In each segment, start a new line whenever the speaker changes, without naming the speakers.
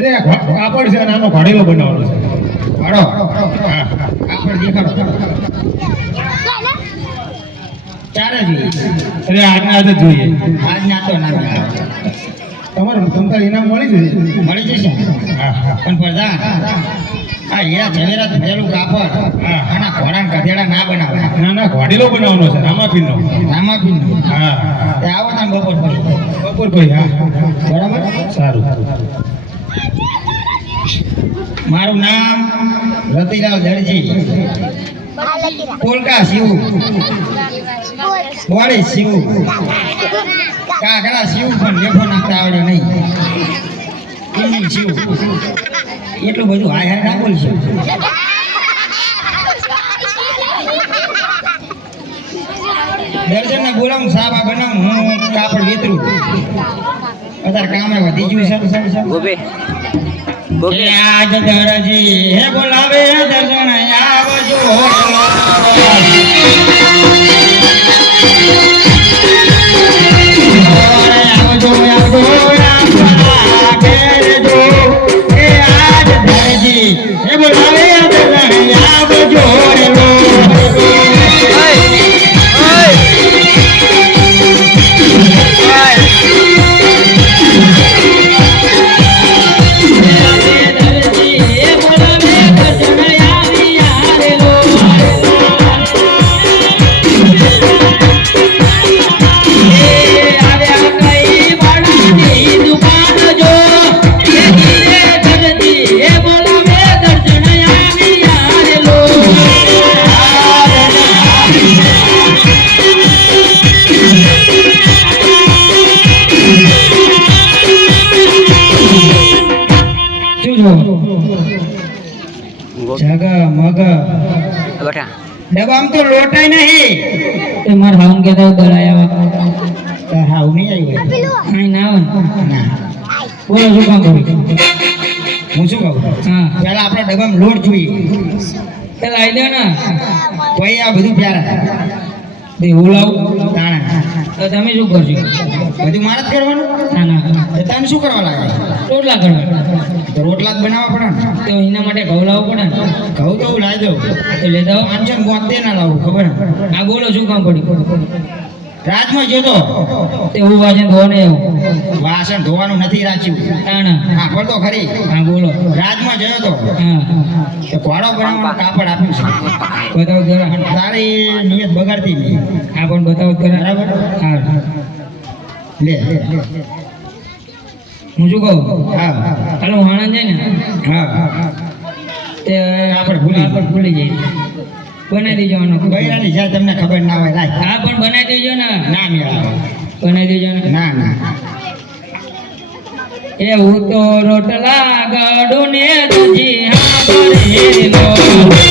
અરે કાપડ છે અને આનો ઘડેલો બનાવવાનો છે.
હાડો. હા કાપડ દેખાડો. ચારે જોઈએ?
અરે આજના આજ જોઈએ.
આજના તો ના
તમારું તમતાર ઇનામ મળી જશે.
મળી જશે. પણ પ્રધાન આ હીરા ઝવેરાત ભરેલું કાપડ
હા.
આના ઘોડા ગધેડા ના બનાવે.
ના ના ઘડેલો બનાવવાનો છે રામાપીરનો
રામાપીર
હા.
આવો તમે બપોર પછી.
બપોર ભાઈ હા.
બરાબર?
સારું.
મારું નામ રતિલાલ દરજી પોલકા શિવ. વાળી શિવ. કાકડા શિવ પણ લેખો નાખતા આવડે નહીં. શિવ. એટલું બધું હાય હાય ના બોલશું. દર્જન ના ગુલામ સાબા બનાવું હું કાપડ વેતરું. અત્યારે કામે વધી ગયું છે.
ગોપે ગોપે.
કે આજ દરજી હે બોલાવે દર્શન આવજો. આવજો આવજો આપણા ઘેરજો. કે આજ દરજી હે બોલાવે દર્શન આવજો.
ગોપે
જગ મગ. તો લોટાય નહીં.
તે માર હાઉન કેતા બરાયા
તાર હાવ નહીં
ના આવે ને.
ના.
બોલો શું કામ કર્યું
હું શું કહું?
હા.
પહેલા આપણે ડબ્બામાં લોટ જોઈએ.
તે લાવી દે ને.
આ બધું પ્યારા.
તે હું લાવું તો તમે શું કરશો?
બધું મારે જ કરવાનું?
ના ના.
તમે શું કરવા લાગે?
રોટલા કરવા.
તો રોટલા જ બનાવવા પડે ને?
તો એના માટે ઘઉં લાવવું પડે ને?
ઘઉં તો હું લાવી દઉં.
તો લેતા આવો.
પાંચસો ને બોતેર ના લાવું ખબર?
આ બોલો શું કામ પડ્યું?
રાજમાં જોતો
એવું વાસણ ધોવાનું એવું
વાસણ ધોવાનું નથી રાખ્યું. હા પણ તો ખરી.
હા બોલો.
રાતમાં જયો તો
હા
ઘોડો બનાવવાનું કાપડ આપ્યું છે.
બતાવો જરા.
તારી નિયત બગાડતી નહીં.
હા પણ બતાવો જરા.
બરાબર?
હા
લે.
હું શું કહું?
હા.
હાલો વાણંદ જાય ને
હા.
તે
આપણે ભૂલી
આપણે ભૂલી જાય બનાવી દેજો આનો
બૈરાની જ્યાં તમને ખબર ના હોય લાય.
હા પણ બનાવી દેજો ને
ના મેળા
બનાવી દેજો ને
ના. ના
એવું તો રોટલા ગળું ને દૂધી હા ભરેલો રોટલા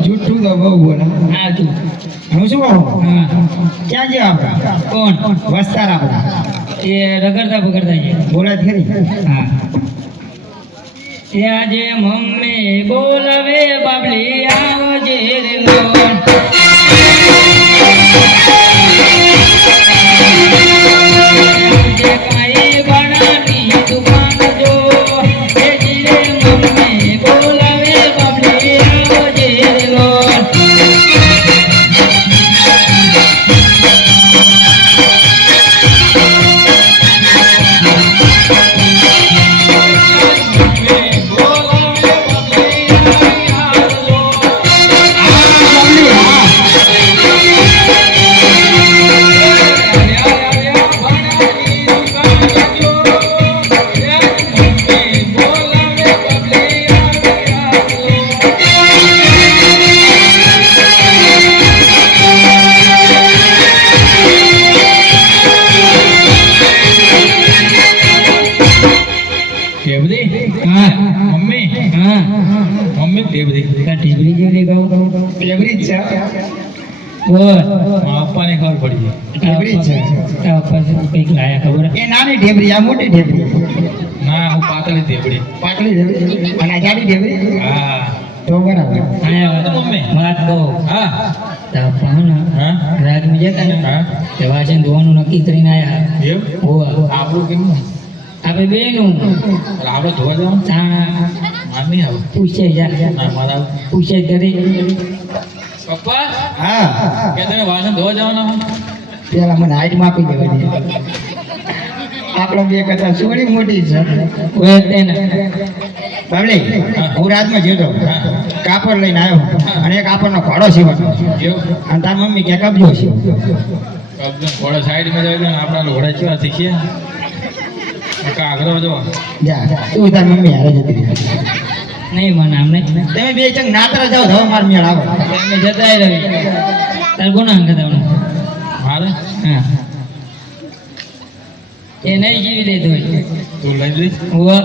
જૂઠું તો બહુ બોલે.
હા
શું કહું ક્યાં ગયા આપણા?
કોણ?
વસ્તાર આપણા
એ રગડતા પકડતા છે.
બોલે ખરી
હા. એ આજે મમ્મી બોલાવે બાબલી આવજે રે
પપ્પાને ખબર પડી
ઢેબરી છે.
પપ્પા કંઈક લાયા ખબર?
એ નાની ઢેબરી આ મોટી ઢેબરી.
ના હું પાતળી ઢેબરી.
પાતળી ઢેબરી? અને જાડી ઢેબરી?
હા.
તો બરાબર.
વાત કહો
હા.
રાજમાં જતા ને? તે વાસણ ધોવાનું નક્કી કરીને
એવું આપણું કેમ
આપણે બેનું.
આપણે ધોવા જવાનું?
પૂછે પૂછે કરી
પપ્પા?
હા.
કે તમે વાસણ ધોવા જવાના
પેલા મને હાઈટ માપી દેવા દે. આપણો બે કથા સોળી મોટી છે.
ઓય તેને.
બાબલી હું. રાતમાં જતો. કાપડ લઈને આવ્યો. અને એક કાપડનો ઘોડો સીવાનો અને તાર મમ્મી કે કબજો છે
ઘોડો સાઈડમાં જાય ને આપણા ઘોડા કેવા શીખીએ? કાગરો જો.
જા તું તાર મમ્મી હારે જતી
નહીં મને આમ નહીં
તમે બે ચંગ નાતરા જાઓ ધવા માર મેળ આવો.
તમે જતા રહી તાર કોના અંગે તમને
મારે
હા. એ નહીં જીવી દે તો
તું લઈ લઈ
હોવા.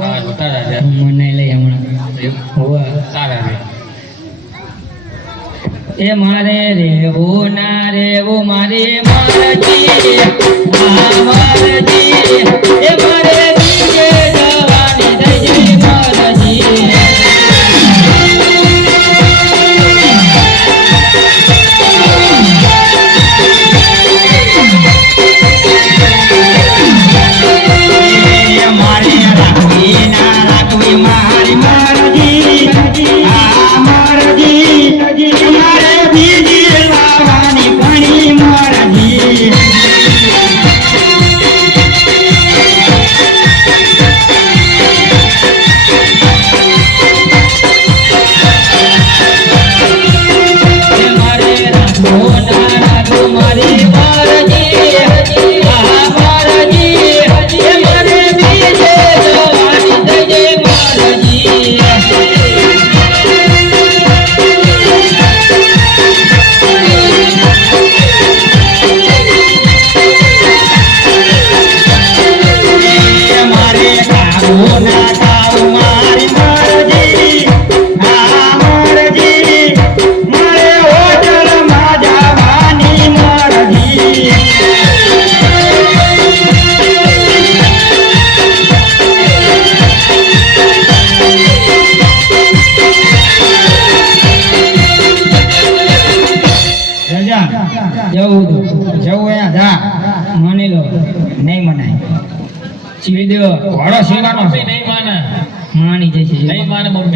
હા જોતા રાજા
હું લઈ હમણાં. હોવા.
તારા રે.
એ મારે રેવો ના રેવો મારે મરજી. મરજી.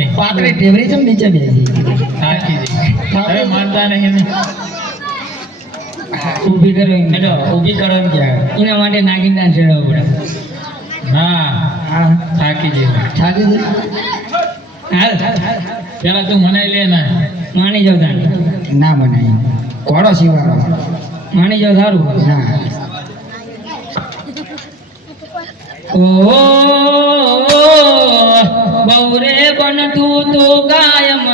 નહીં. પાતળી ટેવરી છે નીચે બેસી
હવે માનતા નહીં
ઊભી કરો એમ.
હેલો ઊભી કરો એમ ક્યાં.
એના માટે નાગીન ચડાવવો પડે.
હા.
હા.
થાકી જઈ
થાકી ગઈ
હાલ.
પેલા તું મનાઈ લે ને.
માની જાવ તાર
ના મનાઈ કોડો સીવાનો
માની જાવ સારું
ના.
ઓ બૌરે બન તું તો કાયમ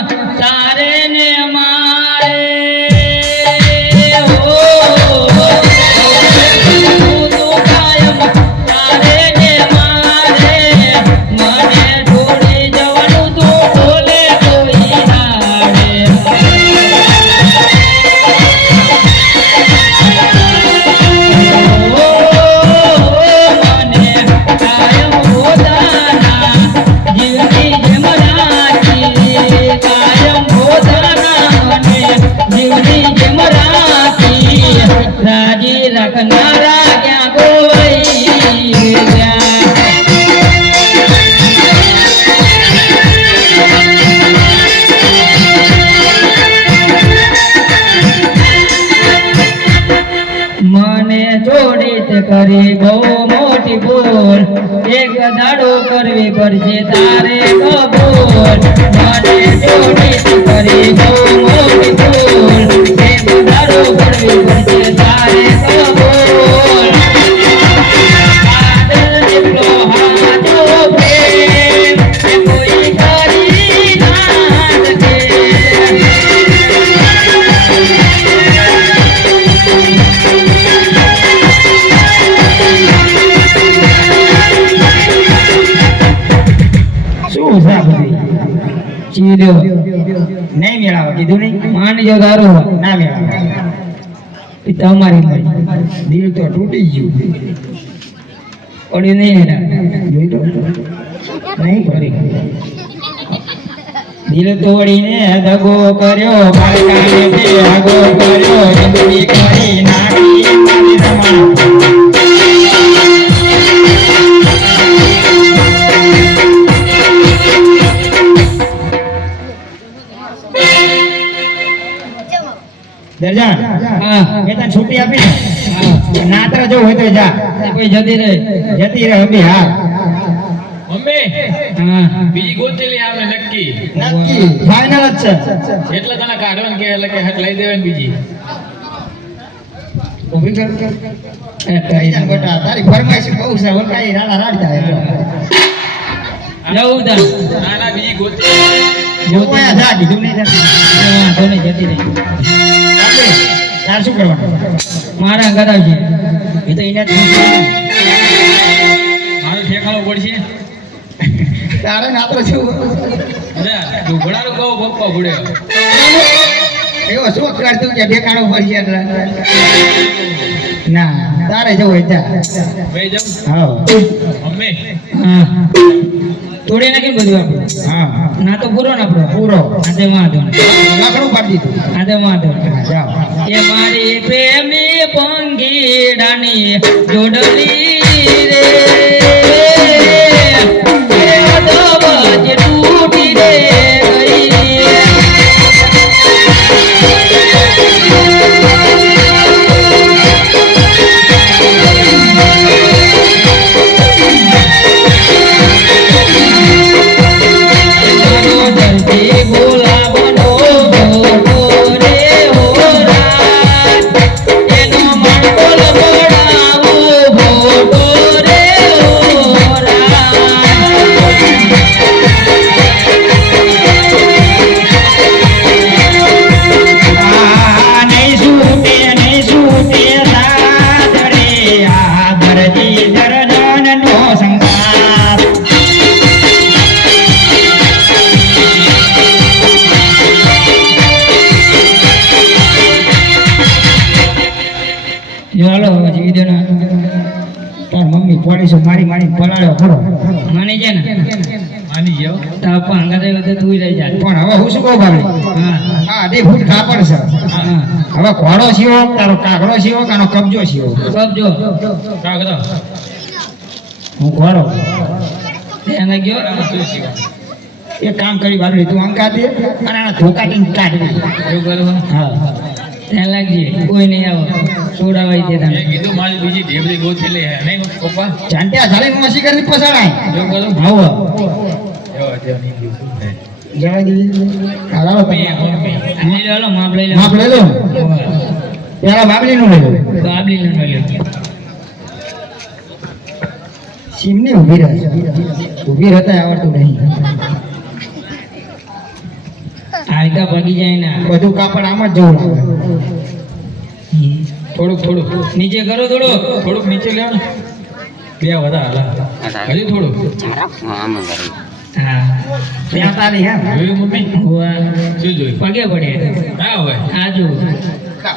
તમારી ભાઈ
દિલ તો તૂટી ગયું.
નહીં એના
જોઈ તો નહીં કરી દિલ તોડીને દગો કર્યો. ભેગો કર્યો. જિંદગી કરી નાખી. દરજાન
હા.
તને છૂટી આપી
હા.
જો હોય તો જા.
કોઈ જતી રહે.
જતી રહે અભી હા.
મમ્મી
હા.
બીજી ગોતેલી આવે નક્કી.
નક્કી. ફાઇનલ જ છે.
એટલે તને કાઢવાનું કે એટલે કે હાથ લઈ દેવાની બીજી.
ઊભી કર
એ
જા બેટા તારી ફરમાઈશ બહુ છે. વરકાઈ રાડા રાડતા
જવું તા.
ના ના બીજી ગોતી
જો કોઈ જા કીધું નહીં
વાંધો નહીં જતી રહી.
તાર શું કરવાનું?
મારા કરાવશે
એ તો એને
મારો પૂછ્યું. પડશે.
તારે નાતો છું
ઘોડાનું કહો પપ્પા ભૂડ્યો
એવો શું કરતું કે ઠેકાણું પડશે ના તારે જવું હોય
ત્યાં
હા.
મમ્મી.
હા. તોડી નાખી બધું આપણું
હા
ના તો પૂરો ને આપણો.
પૂરો.
આજે વાંધો
લાકડું પાડી દીધું.
આજે વાંધો એ મારી પ્રેમી પંગીડાની જોડલી રે.
ગયો
તાપ હંગાતે થયો તો રહી જાય
પણ હવે હું શું કહું ભાભી?
હા.
દે અઢી ખા કાપડ છે. હવે ઘોડો સીવો તારો કાગડો સીવો કાનો કબજો છીઓ
કબજો.
કાગડો.
હું ઘોડો.
એને ગયો
એક કામ કરી બાબલી તું અંકા દે અને આના ધોકાટીને કાઢી
એવું કરું?
હા.
ત્યાં લાગજે કોઈ નહીં આવો. છોડાવાય તે
તમે
તને
કીધું મારી બીજી ઢેબરી ગોતેલી હે નહીં પપ્પા.
જાણ્યા ચાલે મસી કરી પસાડાય
જો કરું?
હવે જવા દીધી હાલો
મમ્મી મમ્મી
લઈ લો. હાલો, માપ લઈ લો
માપ લઈ લો. પેલા બાબલીનું લઈ લો.
બાબલી નું લઈ લો.
સીમની ઊભી રહે. ઊભી રહેતા આવડતું નહીં.
હાડકા ભાગી જાય ને.
બધું કાપડ આમ જ જવું લાગે.
થોડુંક થોડુંક.
નીચે કરો થોડું
થોડુંક નીચે લેવાનું. બે વધારે હજી થોડુંક.
ત્યાં તારી હે
જોયું મમ્મી?
હોવા.
શું જોયું?
પગે પડે
ના હોય.
આજુ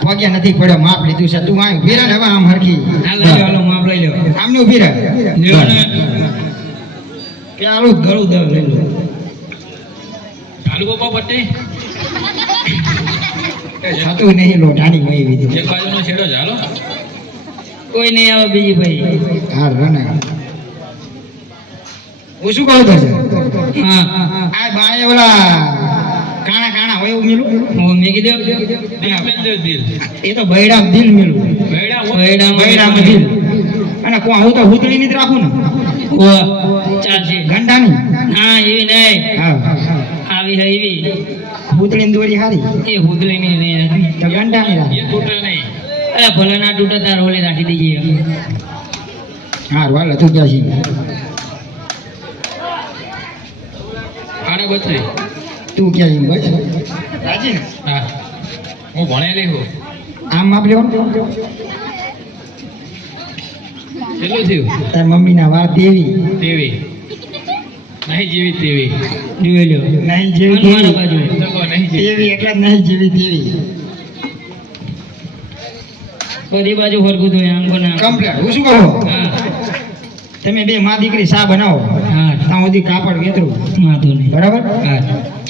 પગે નથી પડ્યો માપ લીધું છે. તું આ ઊભી ને હવે આમ હરખી.
આ લઈ લો માપ લઈ લો.
આમને ઊભી રહે.
કે
પેલું ગળું દળ લઈ લો.
ચાલુ પપ્પા પટ્ટી?
થતું નહીં લોટાની મય વિધી
એક બાજુનો છેડો ચાલો
કોઈ નહીં આવે બીજી ભાઈ.
હા રને. હું શું કહું છું આ બાય ઓલા કાણા કાણા હોય એવું મેલું?
હું મેં કીધું
એ તો બૈડામ દિલ મેલું.
બૈડા
બૈડામાં
દિલ. અને કોણ હું તો હુતળીની જ રાખું ને.
ચાલશે.
ગંડાની
હા એવી નહીં.
હા.
આવી હે એવી.
હુતળીની દોરી હારી?
એ હુતળી ની નહીં
તો ગંડાની રાખ.
એ તૂટે નહીં.
અરે ભલે ના તૂટે તાર ઓલે રાખી દઈએ.
હા વાલ તું ક્યાં છે?
બથરી
તું ક્યાં એમ બસ રાજી
હા. હું ભણેલી હું
આમ માપ લ્યો
કેટલું થયું?
તાર મમ્મીના વાળ
તેવી. તેવી.
નહીં જેવી તેવી.
નહીં જેવી
તેવી. એટલે નહીં જેવી તેવી.
બધી બાજુ ફરકું થયું આમ કોના
કમ્પ્લેટ. હું શું કહું? તમે બે માં દીકરી શા બનાવો.
હા.
ત્યાં સુધી કાપડ વેતરું. બરાબર?
હા.